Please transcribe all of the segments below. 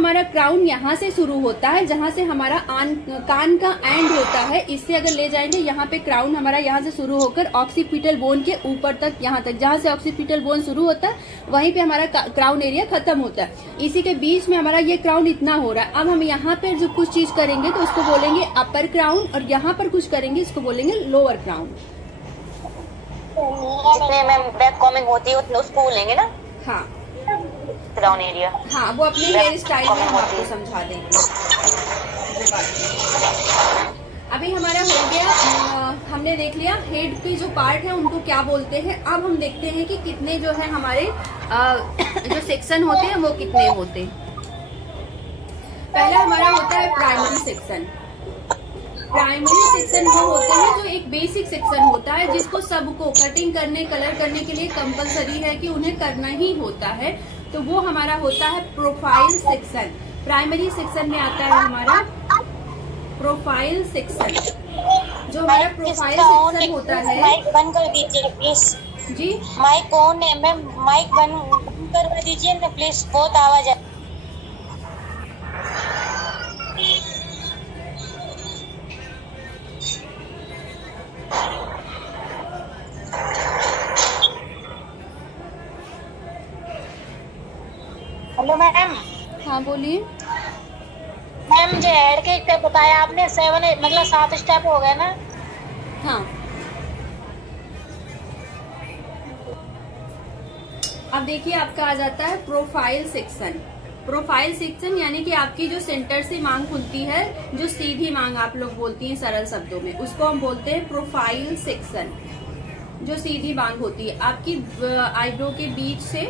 हमारा क्राउन यहाँ से शुरू होता है, जहाँ से हमारा कान का एंड होता है, इससे अगर ले जाएंगे यहाँ पे क्राउन हमारा यहाँ से शुरू होकर ऑक्सीपिटल बोन के ऊपर तक, यहाँ तक जहाँ से ऑक्सीपिटल बोन शुरू होता है वहीं पे हमारा क्राउन एरिया खत्म होता है। इसी के बीच में हमारा ये क्राउन इतना हो रहा है। अब हम यहाँ पे जो कुछ चीज करेंगे तो इसको बोलेंगे अपर क्राउन, और यहाँ पर कुछ करेंगे इसको बोलेंगे लोअर क्राउन। जितने मैम बैक कॉमिंग होती है उतने उसको बोलेंगे ना। हाँ, क्राउन एरिया। हाँ, वो अपने हेयर स्टाइल में हम आपको समझा देंगे। अभी हमारा हो गया, हमने देख लिया हेड के जो पार्ट है उनको क्या बोलते हैं। अब हम देखते हैं कि कितने जो है हमारे जो सेक्शन होते हैं वो कितने होते हैं। पहला हमारा होता है प्राइमरी सेक्शन। प्राइमरी सेक्शन वो होते हैं जो एक बेसिक सेक्शन होता है, जिसको सबको कटिंग करने, कलर करने के लिए कंपलसरी है कि उन्हें करना ही होता है। तो वो हमारा होता है प्रोफाइल सेक्शन। प्राइमरी सेक्शन में आता है हमारा प्रोफाइल सेक्शन। जो हमारा प्रोफाइल सेक्शन होता है, माइक बंद कर दीजिए प्लीज जी। माइक ऑन है मैम, माइक बंद कर दीजिए ना प्लीज, बहुत आवाज है। Hello ma'am. हाँ बोलिए मैम, जो हेड के स्टेप बताया आपने 7 मतलब 7 स्टेप हो गए ना। हाँ, अब देखिए आपका आ जाता है प्रोफाइल सेक्शन। प्रोफाइल सेक्शन यानी कि आपकी जो सेंटर से मांग खुलती है, जो सीधी मांग आप लोग बोलती हैं सरल शब्दों में, उसको हम बोलते हैं प्रोफाइल सेक्शन। जो सीधी मांग होती है आपकी आईब्रो के बीच से,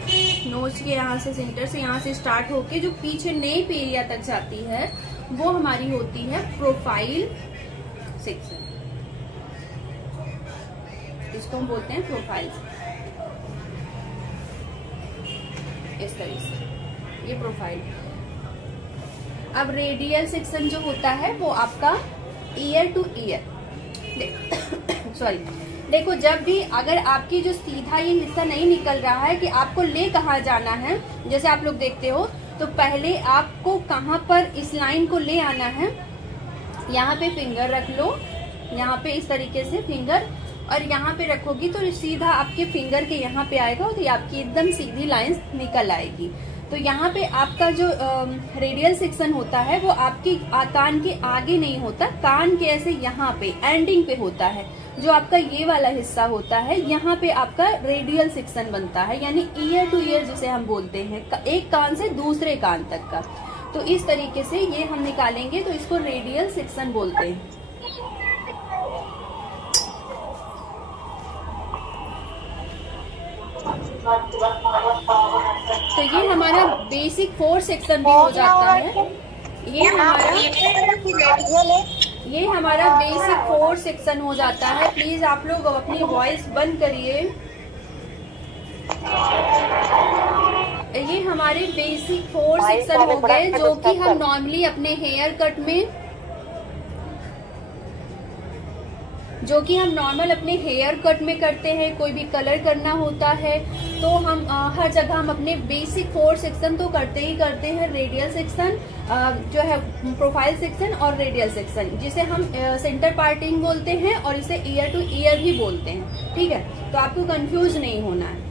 नोज के यहाँ से, सेंटर से यहाँ से स्टार्ट होके जो पीछे नेप एरिया तक जाती है, वो हमारी होती है प्रोफाइल सेक्शन। इसको हम बोलते हैं प्रोफाइल। इस तरह से ये प्रोफाइल। अब रेडियल सेक्शन जो होता है वो आपका ईयर टू ईयर। सॉरी, देखो जब भी अगर आपकी जो सीधा ये हिस्सा नहीं निकल रहा है कि आपको ले कहाँ जाना है, जैसे आप लोग देखते हो, तो पहले आपको कहाँ पर इस लाइन को ले आना है, यहाँ पे फिंगर रख लो, यहाँ पे इस तरीके से फिंगर, और यहाँ पे रखोगी तो सीधा आपके फिंगर के यहाँ पे आएगा, तो ये आपकी एकदम सीधी लाइन निकल आएगी। तो यहाँ पे आपका जो रेडियल सेक्शन होता है वो आपकी कान के आगे नहीं होता, कान के ऐसे यहाँ पे एंडिंग पे होता है। जो आपका ये वाला हिस्सा होता है, यहाँ पे आपका रेडियल सेक्शन बनता है, यानी ईयर टू ईयर जिसे हम बोलते हैं, एक कान से दूसरे कान तक का। तो इस तरीके से ये हम निकालेंगे तो इसको रेडियल सेक्शन बोलते हैं। तो ये हमारा बेसिक 4 सेक्शन भी हो जाता है। ये हमारा बेसिक 4 सेक्शन हो जाता है। प्लीज आप लोग अपनी वॉइस बंद करिए। ये हमारे बेसिक 4 सेक्शन हो गए, जो कि हम नॉर्मली अपने हेयर कट में, जो कि हम नॉर्मल अपने हेयर कट में करते हैं। कोई भी कलर करना होता है तो हम हर जगह हम अपने बेसिक 4 सेक्शन तो करते ही करते हैं। रेडियल सेक्शन जो है, प्रोफाइल सेक्शन और रेडियल सेक्शन, जिसे हम सेंटर पार्टिंग बोलते हैं, और इसे ईयर टू ईयर भी बोलते हैं। ठीक है, तो आपको कंफ्यूज नहीं होना है।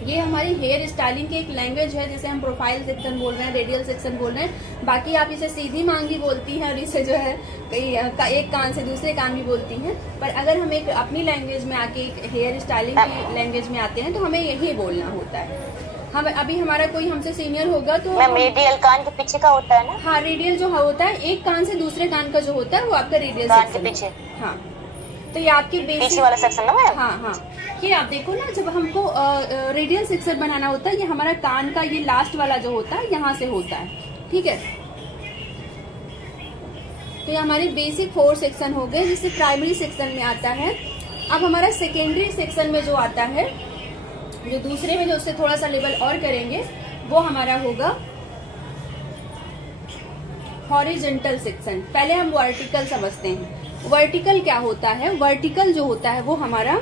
ये हमारी हेयर स्टाइलिंग की एक लैंग्वेज है, जिसे हम प्रोफाइल सेक्शन बोल रहे हैं, रेडियल सेक्शन बोल रहे हैं। बाकी आप इसे सीधी मांग भी बोलती हैं, और इसे जो है एक कान से दूसरे कान भी बोलती हैं। पर अगर हम एक अपनी लैंग्वेज में आके, एक हेयर स्टाइलिंग की लैंग्वेज में आते हैं, तो हमें यही बोलना होता है। हम अभी हमारा कोई हमसे सीनियर होगा तो रेडियल कान के पीछे का होता है ना। हाँ, रेडियल जो होता है, एक कान से दूसरे कान का जो होता है वो आपका रेडियल सेक्शन है। हाँ, तो ये आपकी बेसिक वाला सेक्शन ना मैम। हाँ हाँ, ये आप देखो ना, जब हमको रेडियल सेक्शन बनाना होता है, ये हमारा कान का ये लास्ट वाला जो होता है यहाँ से होता है। ठीक है, तो ये हमारे बेसिक 4 सेक्शन हो गए, जिससे प्राइमरी सेक्शन में आता है। अब हमारा सेकेंडरी सेक्शन में जो आता है, जो दूसरे में जो उससे थोड़ा सा लेवल और करेंगे, वो हमारा होगा हॉरिजॉन्टल सेक्शन। पहले हम वर्टिकल समझते हैं। वर्टिकल क्या होता है? वर्टिकल जो होता है वो हमारा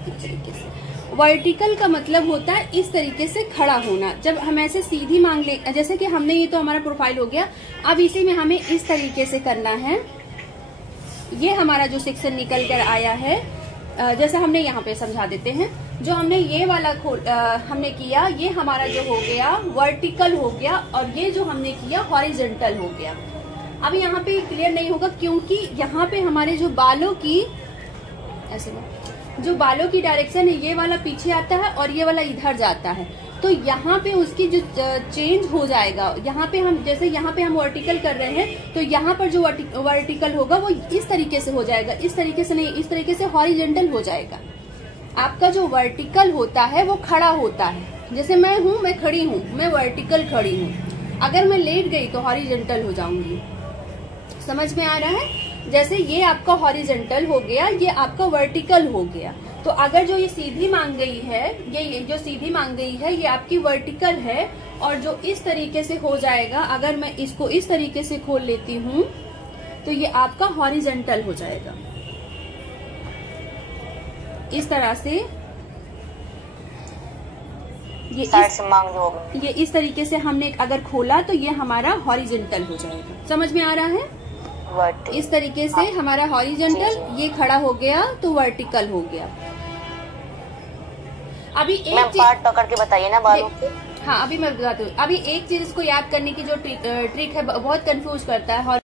इस तरीके से, वर्टिकल का मतलब होता है इस तरीके से खड़ा होना। जब हम ऐसे सीधी मांग ले, जैसे कि हमने ये तो हमारा प्रोफाइल हो गया, अब इसी में हमें इस तरीके से करना है। ये हमारा जो सेक्शन निकल कर आया है, जैसे हमने यहाँ पे समझा देते हैं, जो हमने ये वाला हमने किया, ये हमारा जो हो गया वर्टिकल हो गया, और ये जो हमने किया हॉरिजॉन्टल हो गया। अब यहाँ पे क्लियर नहीं होगा क्योंकि यहाँ पे हमारे जो बालों की ऐसे जो बालों की डायरेक्शन है, ये वाला पीछे आता है और ये वाला इधर जाता है, तो यहाँ पे उसकी जो चेंज हो जाएगा। यहाँ पे हम जैसे यहाँ पे हम वर्टिकल कर रहे हैं, तो यहाँ पर जो वर्टिकल होगा वो इस तरीके से हो जाएगा, इस तरीके से नहीं, इस तरीके से हॉरिजॉन्टल हो जाएगा। आपका जो वर्टिकल होता है वो खड़ा होता है। जैसे मैं हूँ, मैं खड़ी हूँ, मैं वर्टिकल खड़ी हूँ। अगर मैं लेट गई तो हॉरिजॉन्टल हो जाऊंगी। समझ में आ रहा है? जैसे ये आपका हॉरिजॉन्टल हो गया, ये आपका वर्टिकल हो गया। तो अगर जो ये सीधी मांग गई है, ये जो सीधी मांग गई है, ये आपकी वर्टिकल है, और जो इस तरीके से हो जाएगा, अगर मैं इसको इस तरीके से खोल लेती हूँ तो ये आपका हॉरिजॉन्टल हो जाएगा। इस तरह से ये इस तरीके से हमने अगर खोला तो ये हमारा हॉरिजॉन्टल हो जाएगा। समझ में आ रहा है? इस तरीके से हमारा हॉरिजॉन्टल, ये खड़ा हो गया तो वर्टिकल हो गया। अभी एक चीज पार्ट पकड़ के बताइए ना बालों पे। हाँ, अभी मैं बताती हूँ। अभी एक चीज इसको याद करने की जो ट्रिक है, बहुत कंफ्यूज करता है